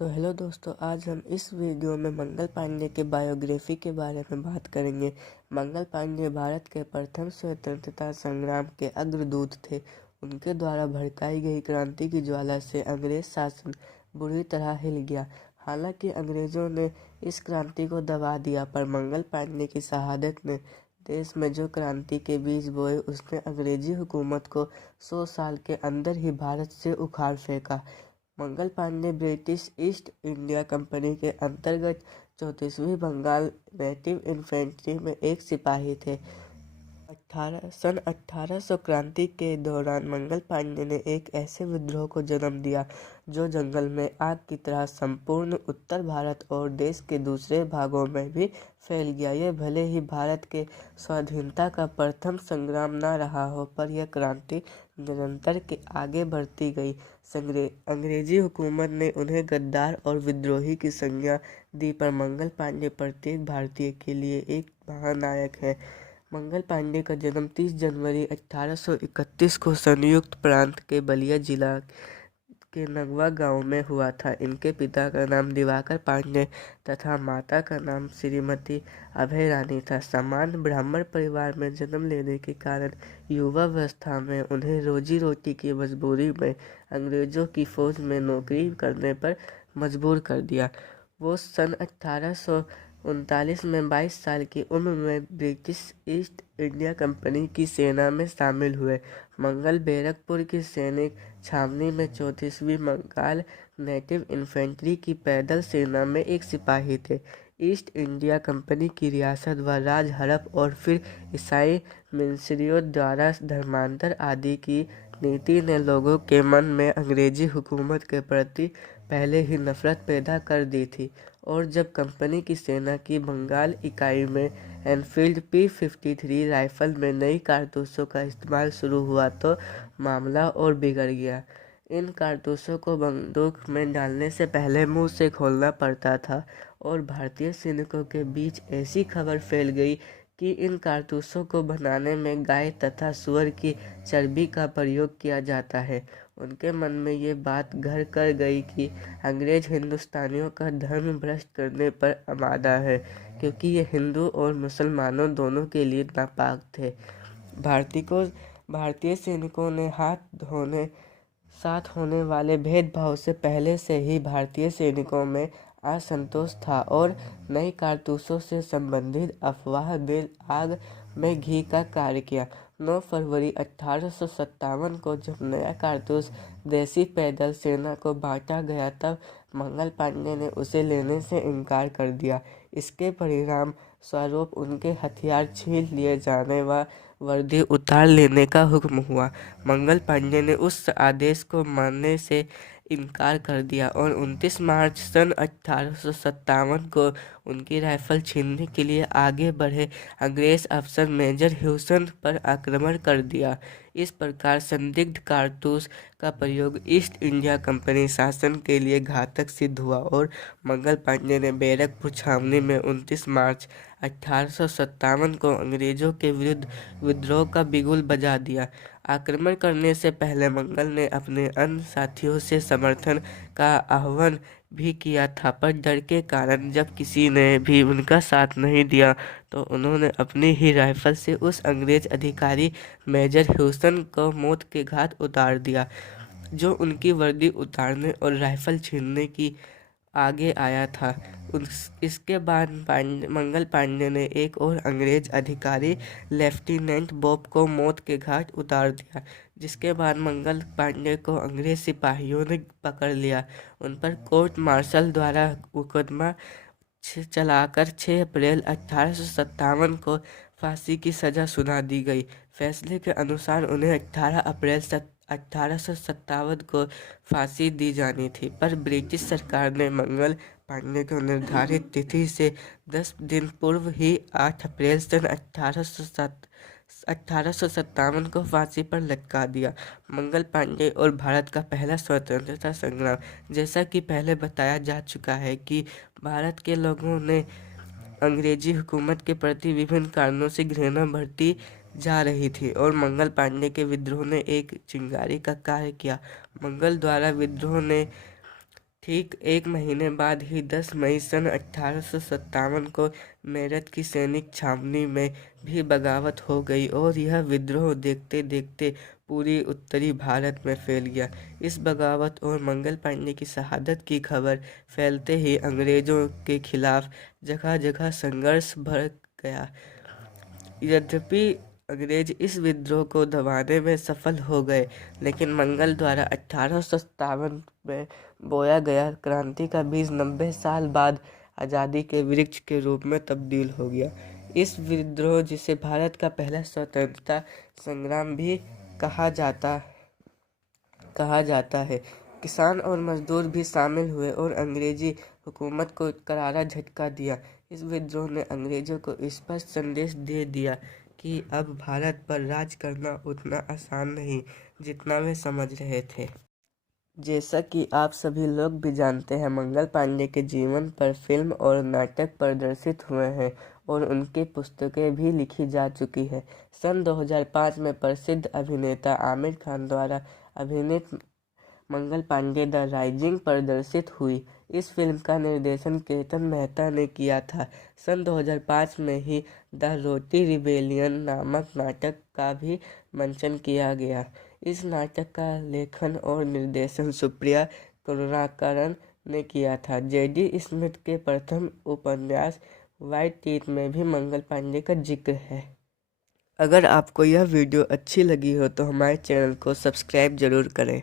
Hello दोस्तों, आज हम इस वीडियो में मंगल पांडे के बायोग्राफी के बारे में बात करेंगे। मंगल पांडे भारत के प्रथम स्वतंत्रता संग्राम के अग्रदूत थे। उनके द्वारा भड़काई गई क्रांति की ज्वाला से अंग्रेज शासन बुरी तरह हिल गया। हालांकि अंग्रेजों ने इस क्रांति को दबा दिया, पर मंगल पांडे की शहादत ने देश में जो क्रांति के बीज बोए, उसने अंग्रेजी हुकूमत को 100 साल के अंदर ही भारत से उखाड़ फेंका। Mangal Pandey British East India Company के अंतर्गत 34वीं बंगाल नेटिव इन्फेंट्री में एक सिपाही थे। 1800 क्रांति के दौरान मंगल पांडे ने एक ऐसे विद्रोह को जन्म दिया जो जंगल में आग की तरह संपूर्ण उत्तर भारत और देश के दूसरे भागों में भी फैल गया। यह भले ही भारत के स्वाधीनता का प्रथम संग्राम न रहा हो, पर यह क्रांति निरंतर के आगे बढ़ती गई। अंग्रेजी हुकूमत ने उन्हें गद्दार और विद्रोही की संज्ञा दी, पर मंगल पांडे प्रत्येक भारतीय के लिए एक महानायक है। मंगल पांडे का जन्म 30 जनवरी 1831 को संयुक्त प्रांत के बलिया जिला के नगवा गांव में हुआ था। इनके पिता का नाम दिवाकर पांडे तथा माता का नाम श्रीमती अभय रानी था। सामान्य ब्राह्मण परिवार में जन्म लेने के कारण युवावस्था में उन्हें रोजी रोटी की मजबूरी में अंग्रेजों की फौज में नौकरी करने पर मजबूर कर दिया। वो सन 1839 में 22 साल की उम्र में ब्रिटिश ईस्ट इंडिया कंपनी की सेना में शामिल हुए। मंगल बैरकपुर की सैनिक छावनी में 34वीं बंगाल नेटिव इन्फेंट्री की पैदल सेना में एक सिपाही थे। ईस्ट इंडिया कंपनी की रियासत व राज हड़प और फिर ईसाई मिशनरियों द्वारा धर्मांतर आदि की नीति ने लोगों के मन में अंग्रेजी हुकूमत के प्रति पहले ही नफरत पैदा कर दी थी, और जब कंपनी की सेना की बंगाल इकाई में एनफील्ड P53 राइफल में नई कारतूसों का इस्तेमाल शुरू हुआ तो मामला और बिगड़ गया। इन कारतूसों को बंदूक में डालने से पहले मुंह से खोलना पड़ता था, और भारतीय सैनिकों के बीच ऐसी खबर फैल गई कि इन कारतूसों को बनाने में गाय तथा सुअर की चर्बी का प्रयोग किया जाता है। उनके मन में ये बात घर कर गई कि अंग्रेज हिंदुस्तानियों का धर्म भ्रष्ट करने पर आमादा है, क्योंकि ये हिंदू और मुसलमानों दोनों के लिए नापाक थे। भारतीय सैनिकों ने साथ होने वाले भेदभाव से पहले से ही भारतीय सैनिकों में असंतोष था, और नई कारतूसों से संबंधित अफवाह ने आग में घी का कार्य किया। 9 फरवरी 1857 को जब नया कारतूस देसी पैदल सेना को बांटा गया, तब मंगल पांडे ने उसे लेने से इनकार कर दिया। इसके परिणाम स्वरूप उनके हथियार छीन लिए जाने व वर्दी उतार लेने का हुक्म हुआ। मंगल पांडे ने उस आदेश को मानने से इनकार कर दिया और 29 मार्च सन 1857 को उनकी राइफल छीनने के लिए आगे बढ़े अंग्रेज अफसर मेजर ह्यूसन पर आक्रमण कर दिया। इस प्रकार संदिग्ध कारतूस का प्रयोग ईस्ट इंडिया कंपनी शासन के लिए घातक सिद्ध हुआ, और मंगल पांडे ने बैरकपुर छावनी में 29 मार्च 1857 को अंग्रेजों के विरुद्ध विद्रोह का बिगुल बजा दिया। आक्रमण करने से पहले मंगल ने अपने अन्य साथियों से समर्थन का आह्वान भी किया था, पर डर के कारण जब किसी ने भी उनका साथ नहीं दिया तो उन्होंने अपनी ही राइफल से उस अंग्रेज अधिकारी मेजर ह्यूसन को मौत के घाट उतार दिया, जो उनकी वर्दी उतारने और राइफल छीनने की आगे आया था। इसके बाद मंगल पांडे ने एक और अंग्रेज अधिकारी लेफ्टिनेंट बॉब को मौत के घाट उतार दिया, जिसके बाद मंगल पांडे को अंग्रेज सिपाहियों ने पकड़ लिया। उन पर कोर्ट मार्शल द्वारा मुकदमा चलाकर 6 अप्रैल 1857 को फांसी की सजा सुना दी गई। फैसले के अनुसार उन्हें 18 अप्रैल 1857 को फांसी दी जानी थी, पर ब्रिटिश सरकार ने मंगल पांडे को निर्धारित तिथि से 10 दिन पूर्व ही 8 अप्रैल सन 1857 को फांसी पर लटका दिया। मंगल पांडे और भारत का पहला स्वतंत्रता संग्राम। जैसा कि पहले बताया जा चुका है कि भारत के लोगों ने अंग्रेजी हुकूमत के प्रति विभिन्न कारणों से घृणा बढ़ती जा रही थी, और मंगल पांडे के विद्रोह ने एक चिंगारी का कार्य किया। मंगल द्वारा विद्रोह ने ठीक एक महीने बाद ही 10 मई सन 1857 को मेरठ की सैनिक छावनी में भी बगावत हो गई और यह विद्रोह देखते देखते पूरी उत्तरी भारत में फैल गया। इस बगावत और मंगल पांडे की शहादत की खबर फैलते ही अंग्रेजों के खिलाफ जगह जगह संघर्ष भड़क गया। यद्यपि अंग्रेज इस विद्रोह को दबाने में सफल हो गए, लेकिन मंगल द्वारा 1857 में बोया गया क्रांति का बीज 90 साल बाद आज़ादी के वृक्ष के रूप में तब्दील हो गया। इस विद्रोह, जिसे भारत का पहला स्वतंत्रता संग्राम भी कहा जाता है, किसान और मजदूर भी शामिल हुए और अंग्रेजी हुकूमत को करारा झटका दिया। इस विद्रोह ने अंग्रेजों को स्पष्ट संदेश दे दिया कि अब भारत पर राज करना उतना आसान नहीं जितना वे समझ रहे थे। जैसा कि आप सभी लोग भी जानते हैं, मंगल पांडे के जीवन पर फिल्म और नाटक प्रदर्शित हुए हैं और उनकी पुस्तकें भी लिखी जा चुकी है। सन 2005 में प्रसिद्ध अभिनेता आमिर खान द्वारा अभिनीत मंगल पांडे द राइजिंग प्रदर्शित हुई। इस फिल्म का निर्देशन केतन मेहता ने किया था। सन 2005 में ही द रोटी रिबेलियन नामक नाटक का भी मंचन किया गया। इस नाटक का लेखन और निर्देशन सुप्रिया करुणाकरन ने किया था। जेडी स्मिथ के प्रथम उपन्यास व्हाइट टीथ में भी मंगल पांडे का जिक्र है। अगर आपको यह वीडियो अच्छी लगी हो तो हमारे चैनल को सब्सक्राइब जरूर करें।